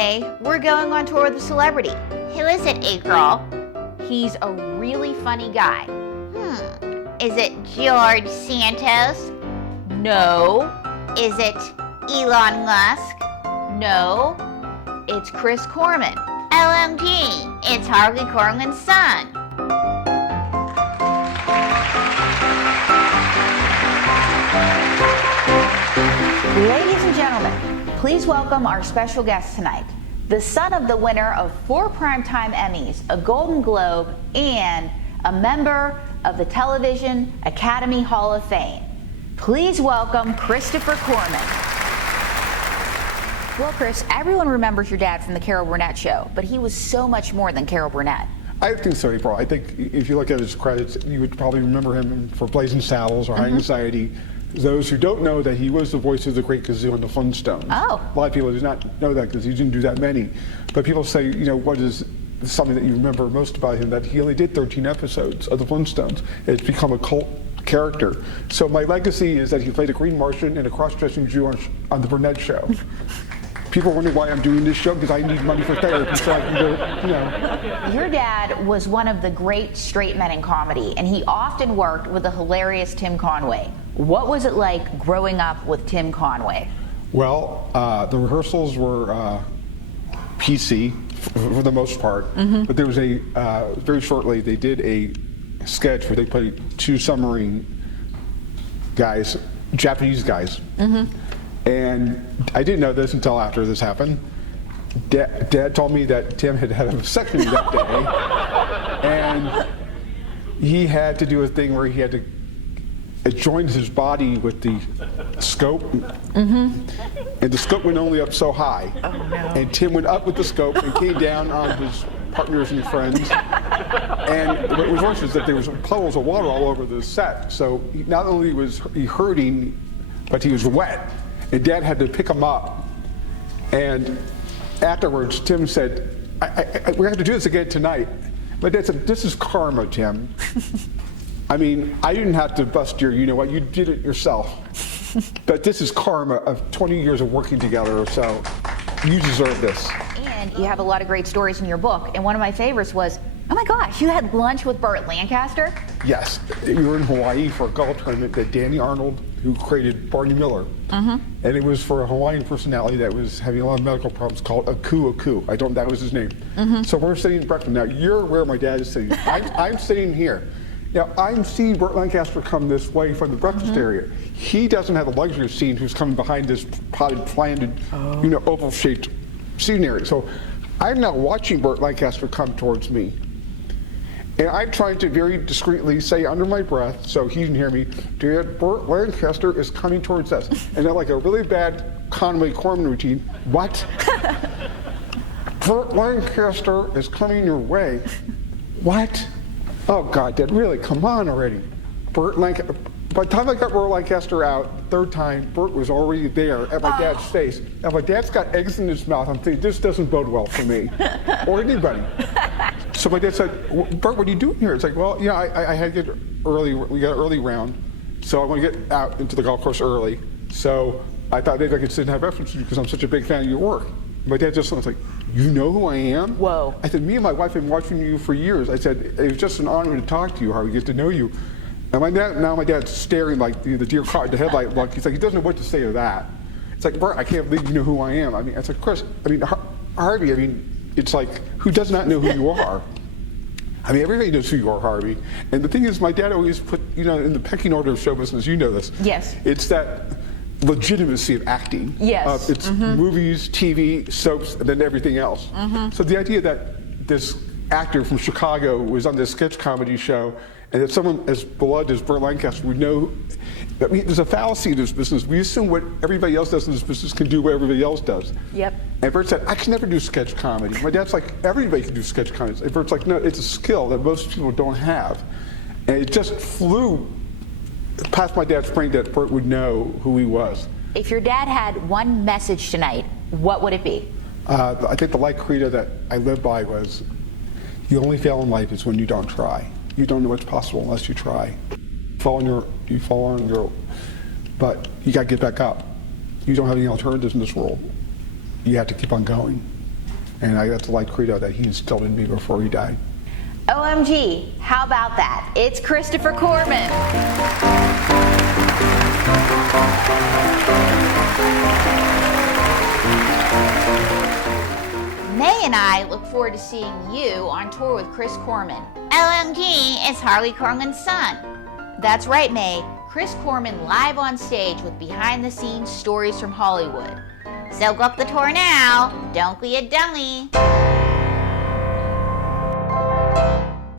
May, we're going on tour with a celebrity. Who is it, April? He's a really funny guy. Is it George Santos? No. Is it Elon Musk? No. It's Chris Korman. OMG, it's Harvey Korman's son. Ladies and gentlemen, please welcome our special guest tonight, the son of the winner of 4 Primetime Emmys, a Golden Globe, and a member of the Television Academy Hall of Fame. Please welcome Christopher Korman. Well, Chris, everyone remembers your dad from the Carol Burnett show, but he was so much more than Carol Burnett. I think so, April. I think if you look at his credits, you would probably remember him for Blazing Saddles or High Anxiety. Those who don't know that he was the voice of the Great Gazoo on the Flintstones. Oh. A lot of people do not know that because he didn't do that many. But people say, you know, what is something that you remember most about him? That he only did 13 episodes of the Flintstones. It's become a cult character. So my legacy is that he played a Green Martian and a cross-dressing Jew on the Burnett show. People wonder why I'm doing this show, because I need money for therapy, so I can go, you know. Your dad was one of the great straight men in comedy, and he often worked with the hilarious Tim Conway. What was it like growing up with Tim Conway? Well, the rehearsals were PC for the most part, but there was a, very shortly, they did a sketch where they played 2 submarine guys, Japanese guys. And I didn't know this until after this happened. Dad told me that Tim had had a vasectomy that day, and he had to do a thing where he had to join his body with the scope, and the scope went only up so high. Oh, no. And Tim went up with the scope and came down on his partners and friends. And what was worse is that there was puddles of water all over the set. So not only was he hurting, but he was wet. And Dad had to pick him up. And afterwards, Tim said, we're going to have to do this again tonight. My dad said, this is karma, Tim. I mean, I didn't have to bust your, you know what, you did it yourself. But this is karma of 20 years of working together, so you deserve this. And you have a lot of great stories in your book, and one of my favorites was, oh my gosh, you had lunch with Burt Lancaster? Yes, we were in Hawaii for a golf tournament that Danny Arnold, who created Barney Miller, and it was for a Hawaiian personality that was having a lot of medical problems called Aku. That was his name. So we're sitting at breakfast. Now you're where my dad is sitting. I'm sitting here. Now I'm seeing Burt Lancaster come this way from the breakfast area. He doesn't have the luxury of seeing who's coming behind this potted, planted, you know, oval-shaped seating area. So I'm now watching Burt Lancaster come towards me. And I'm trying to very discreetly say under my breath, so he can hear me, Dad, Burt Lancaster is coming towards us. And then like a really bad Conway Korman routine, what? Burt Lancaster is coming your way. What? Oh God, Dad, really, come on already. Burt Lancaster. By the time I got Burt Lancaster out, the 3rd time, Burt was already there at my dad's face. Now my dad's got eggs in his mouth. I'm thinking, this doesn't bode well for me, or anybody. So my dad said, Burt, what are you doing here? It's like, well, yeah, I had to get early, we got an early round, so I want to get out into the golf course early. So I thought maybe I could sit and have breakfast with you because I'm such a big fan of your work. My dad just was like, you know who I am? Whoa. I said, me and my wife have been watching you for years. I said, it was just an honor to talk to you, Harvey, get to know you. And my dad's staring like the deer caught in the headlight look. He's like, he doesn't know what to say to that. It's like, Burt, I can't believe you know who I am. I mean, it's like, Chris, I mean, Harvey, I mean, it's like, who does not know who you are? I mean, everybody knows who you are, Harvey. And the thing is, my dad always put, you know, in the pecking order of show business, you know this. Yes. It's that legitimacy of acting. Yes. It's movies, TV, soaps, and then everything else. So the idea that this actor from Chicago was on this sketch comedy show, and that someone as beloved as Burt Lancaster would know, I mean, there's a fallacy in this business. We assume what everybody else does in this business can do what everybody else does. Yep. And Burt said, I can never do sketch comedy. My dad's like, everybody can do sketch comedy. And Burt's like, no, it's a skill that most people don't have. And it just flew past my dad's brain that Burt would know who he was. If your dad had one message tonight, what would it be? I think the life credo that I live by was, you only fail in life is when you don't try. You don't know what's possible unless you try. You fall on your, but you got to get back up. You don't have any alternatives in this world. You have to keep on going. And that's a life credo that he instilled in me before he died. OMG, how about that? It's Christopher Korman. May and I look forward to seeing you on tour with Chris Korman. OMG, it's Harvey Korman's son. That's right, May. Chris Korman live on stage with behind-the-scenes stories from Hollywood. Soak up the tour now. Don't be a dummy.